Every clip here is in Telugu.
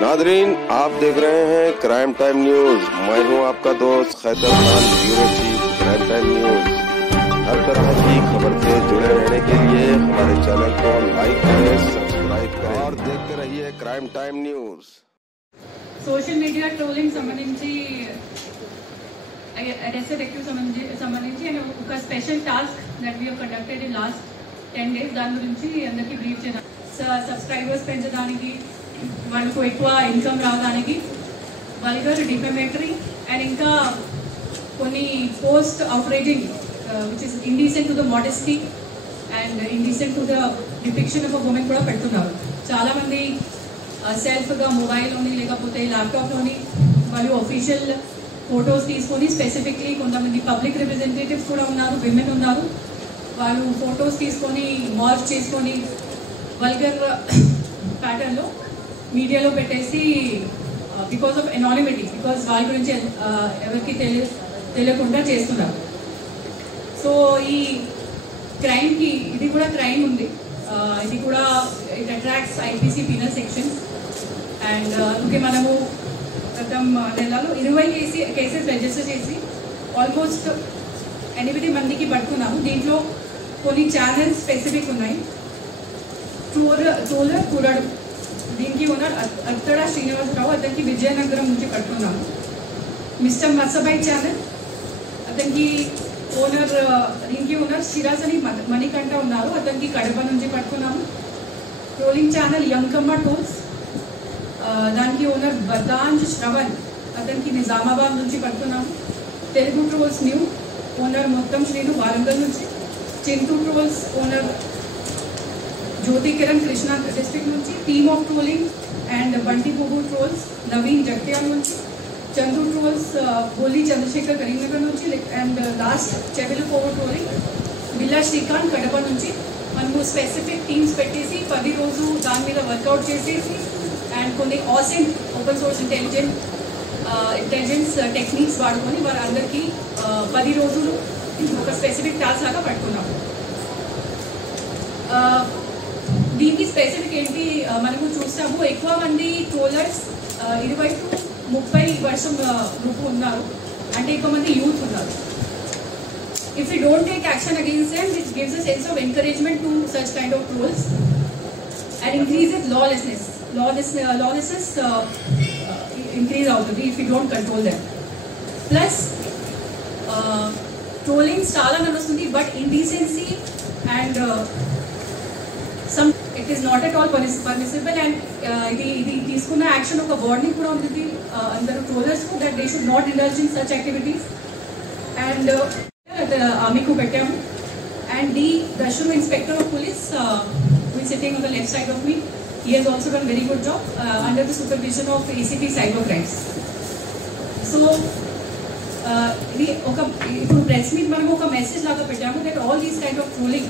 नादरीन, आप देख रहे हैं क्राइम टाइम न्यूज। मैं हूं आपका दोस्त Khaitar Khan, bureau chief crime time news. हर तरह की खबर से जुड़े रहने के लिए हमारे चैनल को लाइक करें, सब्सक्राइब करें और देखते रहिए crime time news. Social media trolling संबंधी arrested accused సంబంధించి ఒక special task that we have conducted in last 10 days దాని గురించి అందరికీ బ్రీఫ్ చేద్దాం. సబ్స్క్రైబర్స్ పెంచడానికి, వాళ్ళకు ఎక్కువ ఇన్కమ్ రావడానికి, వల్గర్, డిఫమేటరీ అండ్ ఇంకా కొన్ని post outraging which is indecent to the modesty and indecent to the depiction of a women కూడా పెడుతున్నారు. చాలామంది సెల్ఫ్గా మొబైల్లోని లేకపోతే ల్యాప్టాప్లోని వాళ్ళు ఒఫీషియల్ ఫొటోస్ తీసుకొని, స్పెసిఫిక్లీ కొంతమంది పబ్లిక్ రిప్రజెంటేటివ్స్ కూడా ఉన్నారు, విమెన్ ఉన్నారు, వాళ్ళు ఫొటోస్ తీసుకొని మార్చ్ చేసుకొని వల్గర్ ప్యాటర్న్లో మీడియాలో పెట్టేసి బికాస్ ఆఫ్ ఎనానిమిటీ, బికాస్ వాళ్ళ గురించి ఎవరికి తెలియకుండా చేస్తున్నారు. సో ఈ క్రైమ్కి ఇది కూడా క్రైమ్ ఉంది, ఇది కూడా it attracts IPC penal section. And అందుకే మనము గతం నెలలో 20 కేసెస్ రిజిస్టర్ చేసి ఆల్మోస్ట్ 8 మందికి పట్టుకున్నాము. దీంట్లో కొన్ని ఛానల్స్ స్పెసిఫిక్ ఉన్నాయి. ట్రోలర్ కురడు, దీనికి ఓనర్ అత్తడ శ్రీనివాసరావు, అతనికి విజయనగరం నుంచి పట్టుకున్నాము. మిస్టర్ మసబాయ్ ఛానల్, అతనికి ఓనర్, దీనికి ఓనర్ శిరాసని మణికంఠ ఉన్నారు, అతనికి కడప నుంచి పట్టుకున్నాము. ట్రోలింగ్ ఛానల్ యంకమ్మ టోల్స్, దానికి ఓనర్ బదాంజ్ శ్రవణ్, అతనికి నిజామాబాద్ నుంచి పట్టుకున్నాము. తెలుగు ట్రోల్స్ న్యూ ఓనర్ మొత్తం శ్రీను వారంగల్ నుంచి. చింటూ ట్రోల్స్ ఓనర్ జ్యోతి కిరణ్ కృష్ణా డిస్ట్రిక్ట్ నుంచి. Team of trolling and Bunty పువ్వు ట్రోల్స్ నవీన్ జగ్త్యాల నుంచి. చందు ట్రోల్స్ బోలి చంద్రశేఖర్ కరీంనగర్ నుంచి. అండ్ లాస్ట్ చెవిలు పోవో ట్రోలింగ్ బిల్లా శ్రీకాంత్ కడప నుంచి. మనము స్పెసిఫిక్ టీమ్స్ పెట్టేసి 10 రోజులు దాని మీద వర్కౌట్ చేసేసి అండ్ కొన్ని Ascent open source intelligence techniques వాడుకొని వారందరికీ 10 రోజులు ఒక స్పెసిఫిక్ టాస్క్ లాగా పట్టుకున్నాము. దీనికి స్పెసిఫిక్ ఏంటి మనము చూస్తాము, ఎక్కువ మంది ట్రోలర్స్ 20 to 30 వర్షం గ్రూప్ ఉన్నారు, అంటే ఎక్కువ మంది యూత్ ఉన్నారు. If we don't take action against them, it gives a sense of encouragement to such kind of trolls and increases lawlessness. Lawlessness increase అవుతుంది if you don't control them. Plus trolling చాలా నడుస్తుంది, but indecency and some it is not at all permissible. And ఇది తీసుకున్న యాక్షన్ ఒక వార్నింగ్ కూడా ఉంటుంది అందరూ ట్రోలర్స్ కు, that they should not indulge in such activities. And మీకు పెట్టాము. And the Dashram Inspector of Police who is sitting on the left side of me, he has also done very good job under the supervision of ACP Cyber Crimes. So ఇప్పుడు ప్రెస్ మీట్ మనము ఒక మెసేజ్ లాగా పెట్టాము that all these kind of trolling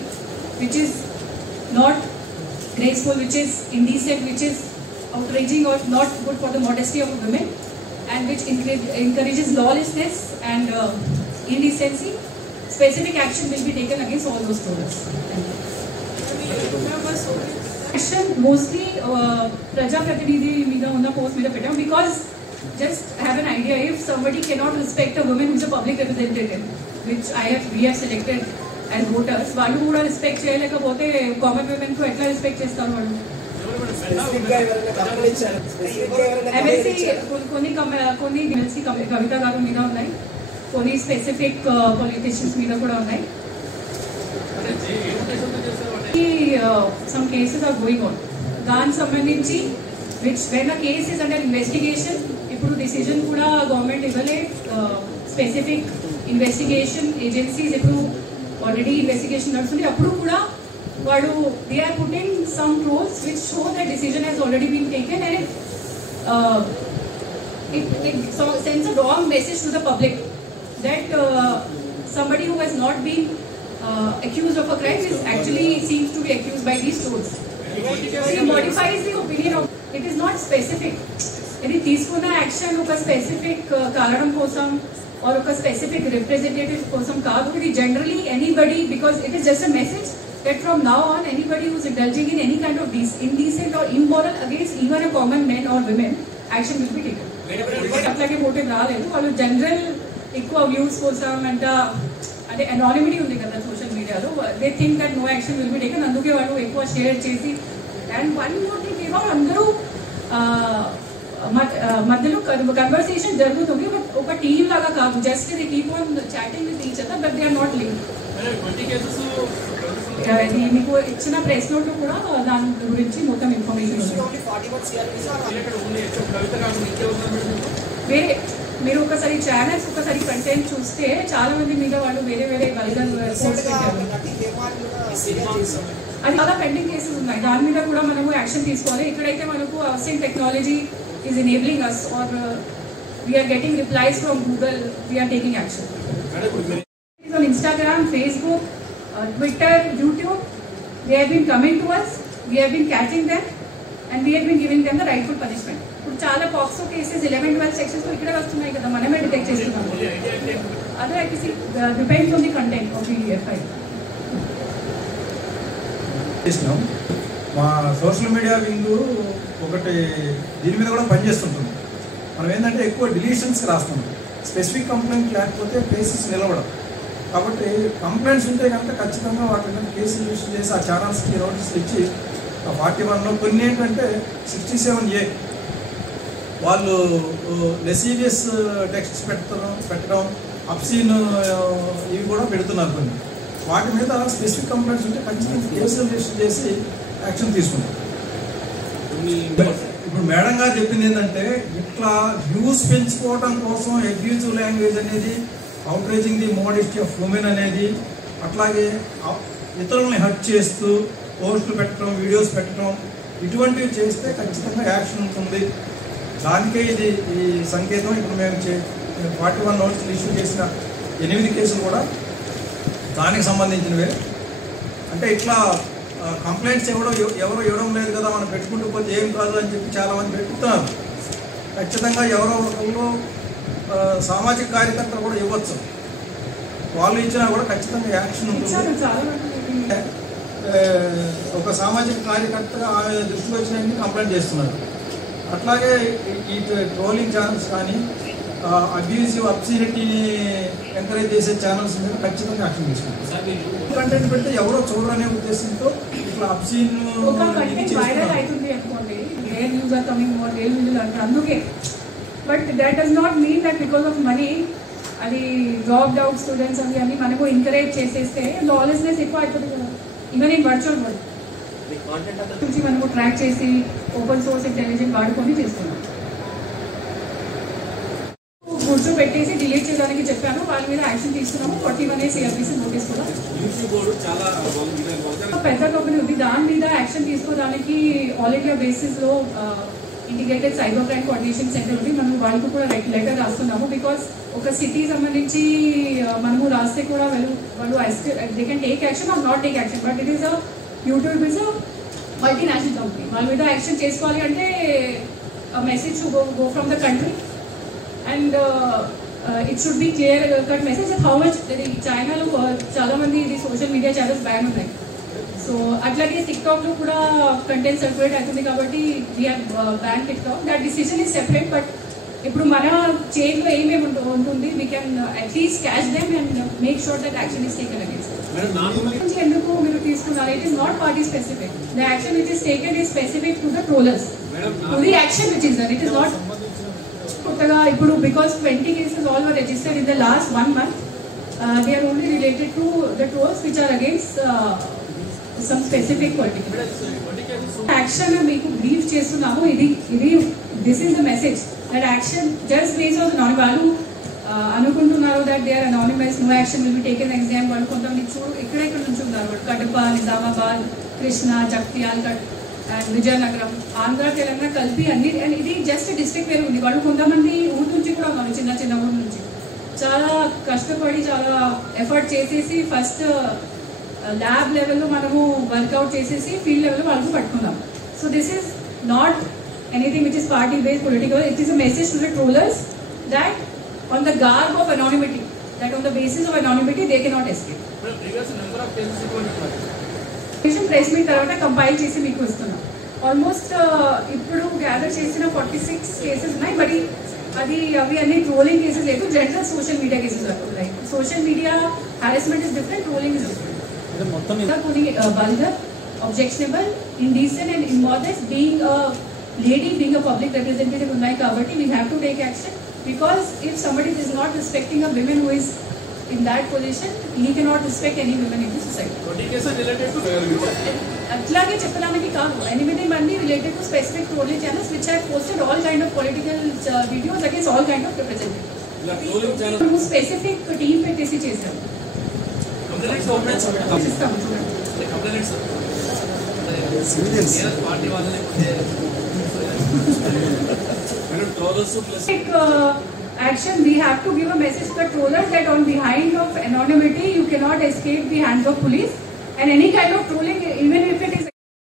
which is not graceful, which is indecent, which is outraging or not good for the modesty of women, and which encourages lawlessness and indecency, specific action will be taken against all those trollers. Action mostly Praja Prathinidhi meeda unna post meeda pettam, because just have an idea, if somebody cannot respect a woman who is a public representative, which we have selected as voters, వాళ్ళు కూడా రెస్పెక్ట్ చేయలేకపోతే కామన్ విమెన్ కు ఎట్లా రెస్పెక్ట్ చేస్తారు వాళ్ళు? ఎమ్మెల్సీ కొన్ని ఎమ్మెల్సీ కవిత గారు మీద ఉన్నాయి, కొన్ని స్పెసిఫిక్ పొలిటీషియన్స్ మీద కూడా ఉన్నాయి. Some cases are going on, దానికి సంబంధించి which when a case is under investigation. ఇప్పుడు డిసిజన్ కూడా గవర్నమెంట్ ఇవ్వలే. స్పెసిఫిక్ ఇన్వెస్టిగేషన్ ఏజెన్సీస్ ఇప్పుడు ఆల్రెడీ ఇన్వెస్టిగేషన్ నడుస్తుంది, అప్పుడు కూడా వాడు they are putting some trolls which show that decision has already been taken and it sends a wrong message to the public that somebody who has not been accused of a crime is actually seems to be accused by these trolls. It modifies the opinion of, it is not specific. ఇది తీసుకున్న యాక్షన్ ఒక స్పెసిఫిక్ కారణం కోసం ఆర్ ఒక స్పెసిఫిక్ రిప్రజెంటేటివ్ కోసం కాదు, ఇది generally anybody, because it is just a message that from now on anybody who is indulging in any kind of indecent or immoral against even a common men or women, action will be taken. అట్లాగే మోటివ్ రాలేదు, వాళ్ళు జనరల్ ఎక్కువ వ్యూస్ కోసం అంటే అనానిమిటీ ఉంది కదా సోషల్ మీడియాలో, they think that no action will be taken, అందుకే వాళ్ళు ఎక్కువ షేర్ చేసి. అండ్ వన్ మోర్ థింగ్ ఏమో అందరూ మధ్యలో కన్వర్సేషన్ జరుగుతుంది, బట్ ఒక టీమ్ లాగా కాదు, just they keep on chatting with each other, but they are not linked. మీకు ఇచ్చిన ప్రెస్ నోట్ లో కూడా దాని గురించి మొత్తం ఇన్ఫర్మేషన్ ఉంది. వేరే మీరు ఒకసారి ఛానల్స్ ఒకసారి కంటెంట్ చూస్తే చాలా మంది మీద వాళ్ళు వేరే వేరే వల్గర్ పోస్ట్ పెట్టారు, అది చాలా పెండింగ్ కేసెస్ ఉన్నాయి, దాని మీద కూడా మనము యాక్షన్ తీసుకోవాలి. ఎక్కడైతే మనకు assistant technology is enabling us are we are getting replies from Google, we are taking action. On Instagram, Facebook, Twitter, YouTube, they have been coming to us, we have been catching them and we have been giving them the rightful punishment. ఇప్పుడు చాలా పాక్సో కేసెస్ 11-12 సెక్షన్స్ ఇక్కడే వస్తున్నాయి కదా, మనమే డిటెక్ట్ చేస్తున్నాము. అదే IPC depends on the content of the FI. మా సోషల్ మీడియా వింగ్ ఒకటి దీని మీద కూడా పనిచేస్తుంటుంది. మనం ఏంటంటే ఎక్కువ డిలీషన్స్కి రాస్తాం, స్పెసిఫిక్ కంప్లైంట్ లేకపోతే కేసెస్ నిలవడం. కాబట్టి కంప్లైంట్స్ ఉంటే కనుక ఖచ్చితంగా వాటి మీద కేసులు రిజిస్టర్ చేసి ఆ ఛానల్స్కి నోటీసులు ఇచ్చి 41లో కొన్ని ఏంటంటే 67A వాళ్ళు లెసీరియస్ టెక్స్ట్స్ పెట్టడం అబ్సీన్ ఇవి కూడా పెడుతున్నారు కొన్ని. వాటి మీద స్పెసిఫిక్ కంప్లైంట్స్ ఉంటే ఖచ్చితంగా కేసులు రిజిస్టర్ చేసి యాక్షన్ తీసుకుంటాం. ఇప్పుడు మేడం గారు చెప్పింది ఏంటంటే ఇట్లా వ్యూస్ పెంచుకోవడం కోసం అబ్యూజివ్ లాంగ్వేజ్ అనేది, outraging the modesty of women అనేది, అట్లాగే ఇతరులని హర్ట్ చేస్తూ పోస్టులు పెట్టడం, వీడియోస్ పెట్టడం, ఇటువంటివి చేస్తే ఖచ్చితంగా యాక్షన్ ఉంటుంది. దానికే ఇది ఈ సంకేతం. ఇప్పుడు మేము 41 నోటీసులు ఇష్యూ చేసిన 8 కేసులు కూడా దానికి సంబంధించినవే. అంటే ఇట్లా కంప్లైంట్స్ ఎవరో ఇవ్వడం లేదు కదా, మనం పెట్టుకుంటూ పోతే ఏం కాదు అని చెప్పి చాలామంది పెట్టుకుంటున్నారు. ఖచ్చితంగా ఎవరో ఒకళ్ళు సామాజిక కార్యకర్తలు కూడా ఇవ్వచ్చు, వాళ్ళు ఇచ్చినా కూడా ఖచ్చితంగా యాక్షన్ ఉంటుంది. ఒక సామాజిక కార్యకర్తగా ఆమె దృష్టికి వచ్చినన్ని కంప్లైంట్ చేస్తున్నారు. అట్లాగే ఈ ట్రోలింగ్ ఛానల్స్ కానీ అబ్యూజివ్ అబ్సీనిటీని ఎంకరేజ్ చేసే ఛానల్స్ మీద ఖచ్చితంగా యాక్షన్ తీసుకుంటారు. కంటెంట్ పెడితే ఎవరో చూడరనే ఉద్దేశంతో ఇట్లా అబ్సీన్ అందుకే. But that does not mean that because of money అది డ్రాప్డ్ అవుట్ స్టూడెంట్స్ అని అన్ని మనకు ఎంకరేజ్ చేసేస్తే లాలెస్నెస్ ఎక్కువ అయిపోతుంది కదా. ఈవెన్ ఇన్ వర్చువల్ వరల్డ్ నుంచి మనము ట్రాక్ చేసి ఓపెన్ సోర్స్ ఇంటెలిజెన్స్ వాడుకొని చేస్తున్నాం. కూర్చోబెట్టేసి డిలీట్ చేయడానికి చెప్పాను, వాళ్ళ మీద యాక్షన్ తీసుకున్నాము. 41A CRPC నోటీస్ కూడా పెద్ద కంపెనీ ఉంది, దాని మీద యాక్షన్ తీసుకోవడానికి ఆల్ ఇండియా బేసిస్లో integrated cyber crime coordination centre ఉంది. మనం వాళ్ళకు కూడా లెటర్ రాస్తున్నాము. బికాస్ ఒక సిటీ సంబంధించి మనము రాస్తే కూడా వాళ్ళు they can take action or not take action, but it is YouTube is multinational company. వాళ్ళ మీద యాక్షన్ చేసుకోవాలి అంటే message go from the country and it should be clear cut message how much. చైనాలో చాలా మంది ఇది సోషల్ మీడియా ఛానల్స్ బ్యాన్ ఉన్నాయి. సో అట్లాగే టిక్టాక్లో కూడా కంటెంట్ సర్క్యులేట్ అవుతుంది కాబట్టి we are ban TikTok. That decision is separate. But ఇప్పుడు మన చైన్లో ఏమేమి ఉంటుంది, we can at least catch them and make sure that action is taken against. ఎందుకు మీరు తీసుకున్నారు? It is not party specific. The action which is taken is specific to the trollers. To the action which is that it is not కొత్తగా. ఇప్పుడు because 20 cases all were registered in the last 1 month, they are only related to the trolls which are against some specific particular action మీకు బ్రీఫ్ చేస్తున్నాము. this is the message that action just based on anonymous వాళ్ళు అనుకుంటున్నారు that they are anonymous, no action will be taken exam. వాళ్ళు కొంతమంది ఇక్కడ నుంచి ఉన్నారు, కడప, నిజామాబాద్, కృష్ణా, జగిత్యాల అండ్ విజయనగరం, ఆంధ్ర, తెలంగాణ కలిపి అన్ని. అండ్ ఇది జస్ట్ డిస్ట్రిక్ట్ వేరు ఉంది. వాళ్ళు కొంతమంది ఊరు నుంచి కూడా ఉన్నారు, చిన్న చిన్న ఊరు నుంచి. చాలా కష్టపడి చాలా ఎఫర్ట్ చేసేసి ఫస్ట్ ల్యాబ్ లెవెల్లో మనము వర్కౌట్ చేసేసి ఫీల్డ్ లెవెల్లో వాళ్ళకు పట్టుకున్నాం. So this is not anything which is party based political. It is a message to the trollers that on the garb of anonymity, that on the basis of anonymity they cannot escape. Press meet తర్వాత కంపైల్ చేసి మీకు ఇస్తున్నాం. ఆల్మోస్ట్ ఇప్పుడు గ్యాదర్ చేసిన 46 కేసెస్ ఉన్నాయి. మరి అవి అన్ని ట్రోలింగ్ కేసెస్ లేదు, general social media cases like social media harassment is different, trolling is different. కొన్ని vulgar, objectionable, indecent and immodest, being a lady, being a public representative ఉన్నాయి కాబట్టి we have to take action, because if somebody is not respecting a woman who is in that position, he cannot respect any women in the society. అట్లాగే చెప్పడానికి కాదు, 8 మంది related to specific trolling channels which have posted all kind of political videos against all kind of representatives. Specific team పెట్టేసి చేశారు. Action, we have to give a message to the trollers that on behind of anonymity you cannot escape the hands of police, and any kind of trolling, even